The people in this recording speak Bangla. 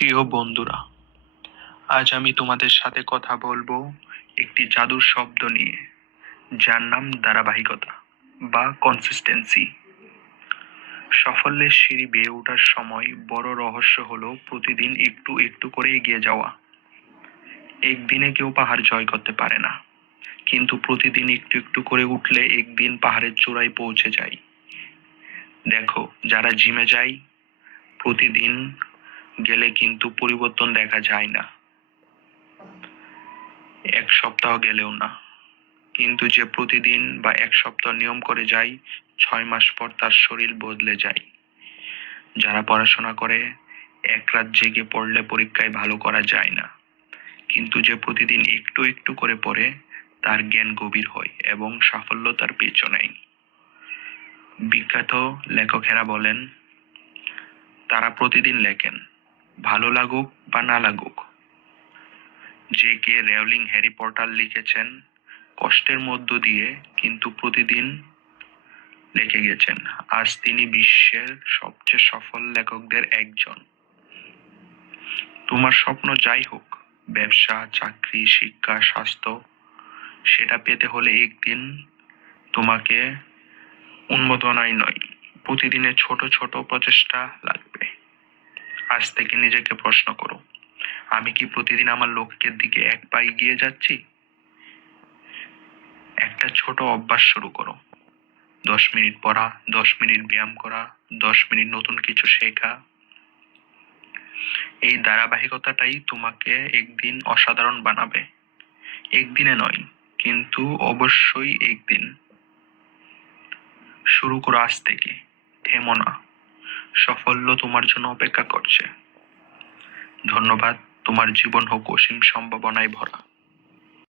প্রিয় বন্ধুরা, আজ আমি তোমাদের সাথে কথা বলবো একটি জাদুর শব্দ নিয়ে, যার নাম ধারাবাহিকতা বা কনসিস্টেন্সি। সাফল্যের সিঁড়ি বেয়ে ওঠার সময় বড় রহস্য হলো প্রতিদিন একটু একটু করে এগিয়ে যাওয়া। একদিনে কেউ পাহাড় জয় করতে পারে না, কিন্তু প্রতিদিন একটু একটু করে উঠলে একদিন পাহাড়ের চূড়ায় পৌঁছে যায়। দেখো, যারা জিমে যায় প্রতিদিন গেলে কিন্তু পরিবর্তন দেখা যায় না, এক সপ্তাহ গেলেও না। কিন্তু যে প্রতিদিন বা এক সপ্তাহ নিয়ম করে যায়, 6 মাস পর তার শরীর বদলে যায়। যারা পড়াশোনা করে এক রাত জেগে পড়লে পরীক্ষায় ভালো করা যায় না, কিন্তু যে প্রতিদিন একটু একটু করে পড়ে তার জ্ঞান গভীর হয় এবং সাফল্য তার পেছনেই। বিখ্যাত লেখকেরা বলেন, তারা প্রতিদিন লেখেন, ভালো লাগুক বা না লাগুক। যে কে রেওলিং হ্যারি পটার লিখেছেন কষ্টের মধ্য দিয়ে, কিন্তু প্রতিদিন লিখে গেছেন। আজ তিনি বিশ্বের সবচেয়ে সফল লেখকদের একজন। তোমার স্বপ্ন যাই হোক, ব্যবসা, চাকরি, শিক্ষা, স্বাস্থ্য, সেটা পেতে হলে একদিন তোমাকে উন্মাদনায় নয়, প্রতিদিনের ছোট ছোট প্রচেষ্টা লাগবে। আজ থেকে নিজেকে প্রশ্ন করো, আমি কি প্রতিদিন আমার লক্ষ্যের দিকে এক পা এগিয়ে যাচ্ছি? একটা ছোট অভ্যাস শুরু করো। 10 মিনিট পড়া, 10 মিনিট ব্যায়াম করা, 10 মিনিট নতুন কিছু শেখা। এই ধারাবাহিকতাটাই তোমাকে একদিন অসাধারণ বানাবে। একদিনে নয়, কিন্তু অবশ্যই একদিন। শুরু করো আজ থেকে, থেমো না। সাফল্য তোমার জন্য অপেক্ষা করছে। ধন্যবাদ। তোমার জীবন হোক অসীম সম্ভাবনায় ভরা।